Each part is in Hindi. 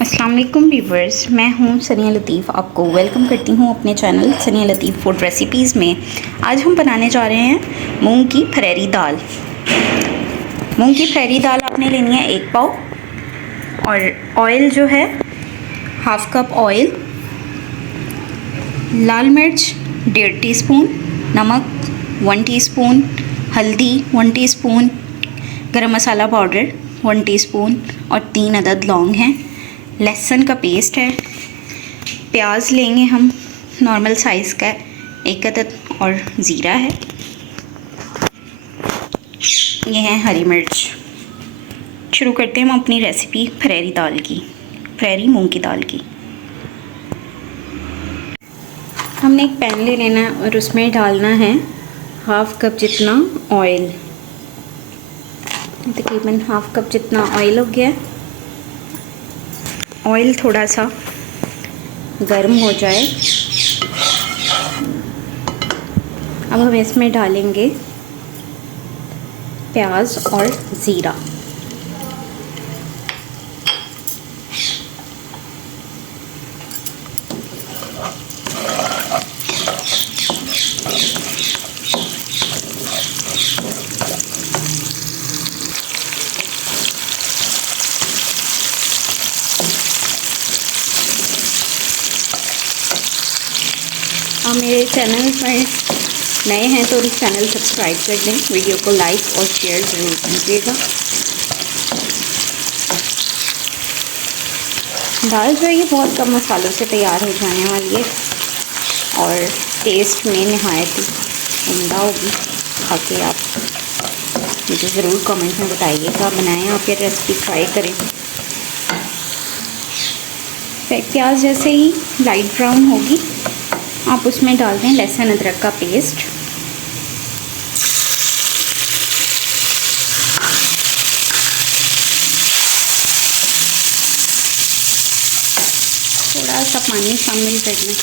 अस्सलाम वालेकुम व्यूवर्स, मैं हूं सनिया लतीफ़। आपको वेलकम करती हूं अपने चैनल सनिया लतीफ़ फूड रेसिपीज़ में। आज हम बनाने जा रहे हैं मूंग की फरेरी दाल। मूंग की फरेरी दाल आपने लेनी है 1 पाव, और ऑयल जो है 1/2 कप ऑयल, लाल मिर्च 1.5 टीस्पून, नमक 1 टीस्पून, हल्दी 1 टीस्पून, गरम मसाला पाउडर 1 टीस्पून और 3 अदद लौंग हैं। लहसुन का पेस्ट है। प्याज लेंगे हम नॉर्मल साइज़ का 1 अदद, और ज़ीरा है। ये है हरी मिर्च। शुरू करते हैं हम अपनी रेसिपी फरेरी दाल की, फरेरी मूंग की दाल की। हमने एक पैन ले लेना है और उसमें डालना है 1/2 कप जितना ऑयल। तकरीबन 1/2 कप जितना ऑयल हो गया। ऑयल थोड़ा सा गर्म हो जाए, अब हम इसमें डालेंगे प्याज और ज़ीरा। आप मेरे चैनल पर नए हैं तो इस चैनल सब्सक्राइब कर दें, वीडियो को लाइक और शेयर ज़रूर कीजिएगा। दाल जो है ये बहुत कम मसालों से तैयार हो जाने वाली है और टेस्ट में नहायत ही उम्दा होगी। खा के आप मुझे ज़रूर कमेंट में बताइएगा, बनाएं आप ये रेसिपी, ट्राई करें। प्याज जैसे ही लाइट ब्राउन होगी आप उसमें डाल दें लहसुन अदरक का पेस्ट। थोड़ा सा पानी शामिल कर लें।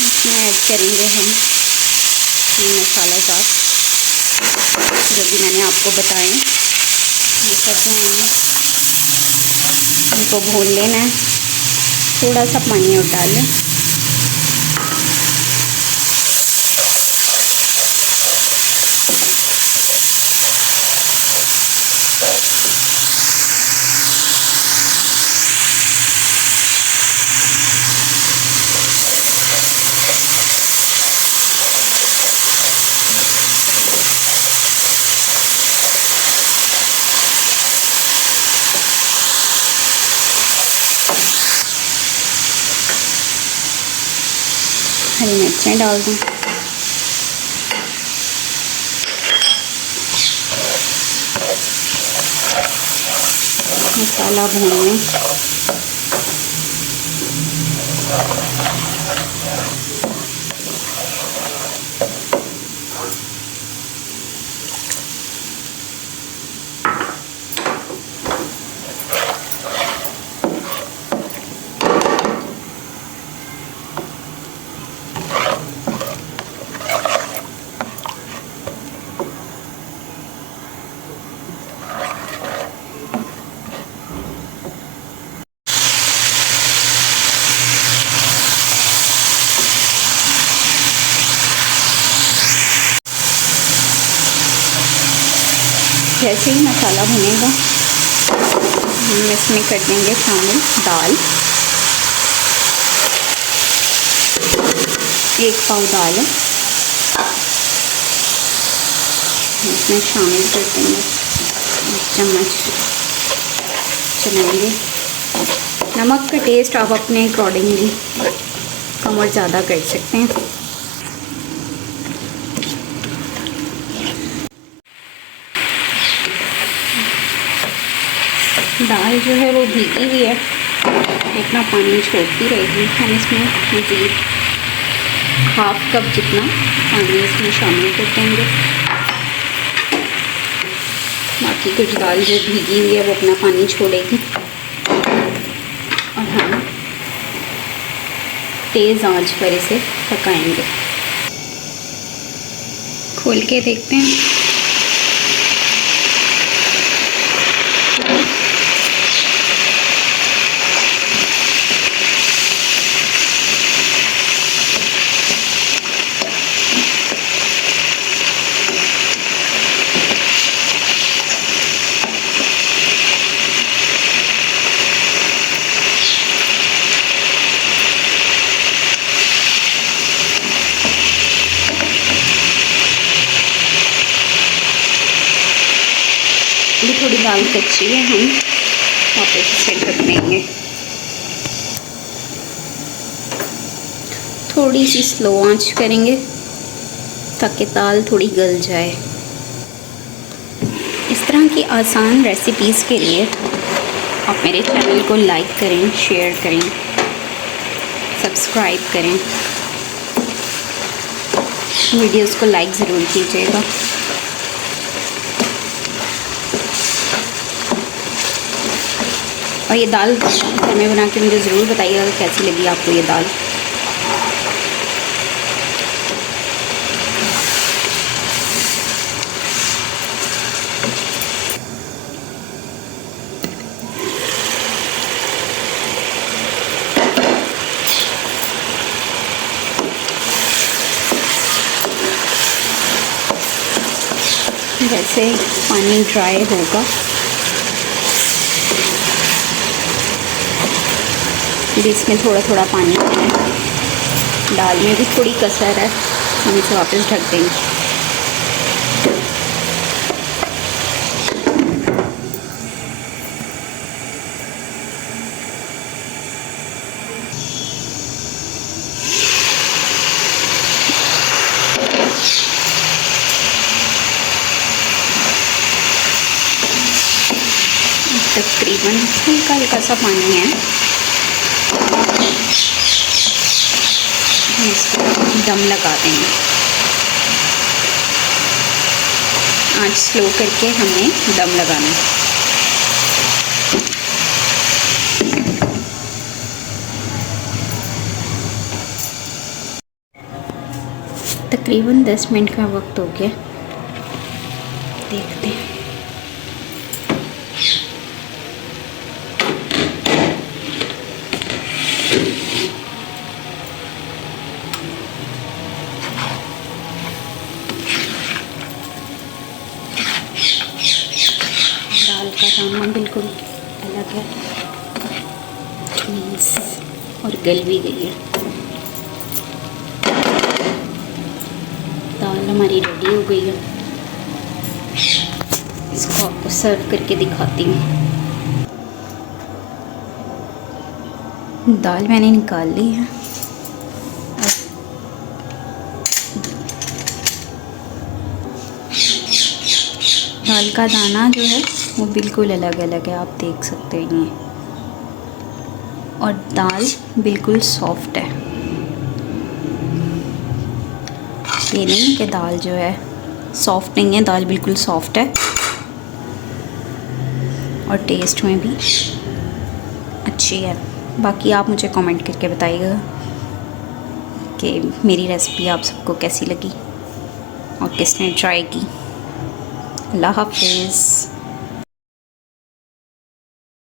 इसमें ऐड करेंगे हम मसाला जात जो भी मैंने आपको बताएं, ये सब जाएंगे। इनको भून लेना है, थोड़ा सा पानी और डाल लें। हरी मिर्चें डाल दूँ। मसाला भून लें। जैसे ही मसाला भुनेगा हम इसमें कर देंगे शामिल दाल। 1 पाव दाल है, इसमें शामिल कर देंगे। 1 चम्मच चलाएंगे। नमक का टेस्ट आप अपने अकॉर्डिंगली कम और ज़्यादा कर सकते हैं। दाल जो है वो भीगी हुई है, इतना पानी छोड़ती रहेगी। हम इसमें मज़ीद 1/2 कप जितना पानी इसमें शामिल कर देंगे। बाकी कुछ दाल जो भीगी हुई है वो अपना पानी छोड़ेगी और हम तेज़ आंच पर इसे पकाएंगे। खोल के देखते हैं। अभी थोड़ी दाल कच्ची है, हम वापस इसे ढक देंगे। थोड़ी सी स्लो आंच करेंगे ताकि दाल थोड़ी गल जाए। इस तरह की आसान रेसिपीज़ के लिए आप मेरे चैनल को लाइक करें, शेयर करें, सब्सक्राइब करें, वीडियोस को लाइक ज़रूर कीजिएगा। और ये दाल घर में बना के मुझे ज़रूर बताइएगा कैसी लगी आपको ये दाल। वैसे पानी ड्राई होगा, भी इसमें थोड़ा थोड़ा पानी है, दाल में भी थोड़ी कसर है, हम इसे वापस ढक देंगे। तकरीबन हल्का हल्का सा पानी है, इसको दम लगा देंगे। आँच स्लो करके हमें दम लगाना है। तकरीबन 10 मिनट का वक्त हो गया, देखते हैं। दाल का दाना बिल्कुल अलग है और गल भी गई है। दाल हमारी रेडी हो गई है, इसको आपको सर्व करके दिखाती हूँ। दाल मैंने निकाल ली है, दाल का दाना जो है वो बिल्कुल अलग अलग है, आप देख सकते हैं ये, और दाल बिल्कुल सॉफ्ट है। ये नहीं कि दाल जो है सॉफ्ट नहीं है, दाल बिल्कुल सॉफ्ट है और टेस्ट में भी अच्छी है। बाकी आप मुझे कमेंट करके बताइएगा कि मेरी रेसिपी आप सबको कैसी लगी और किसने ट्राई की। अल्लाह हाफ़िज़।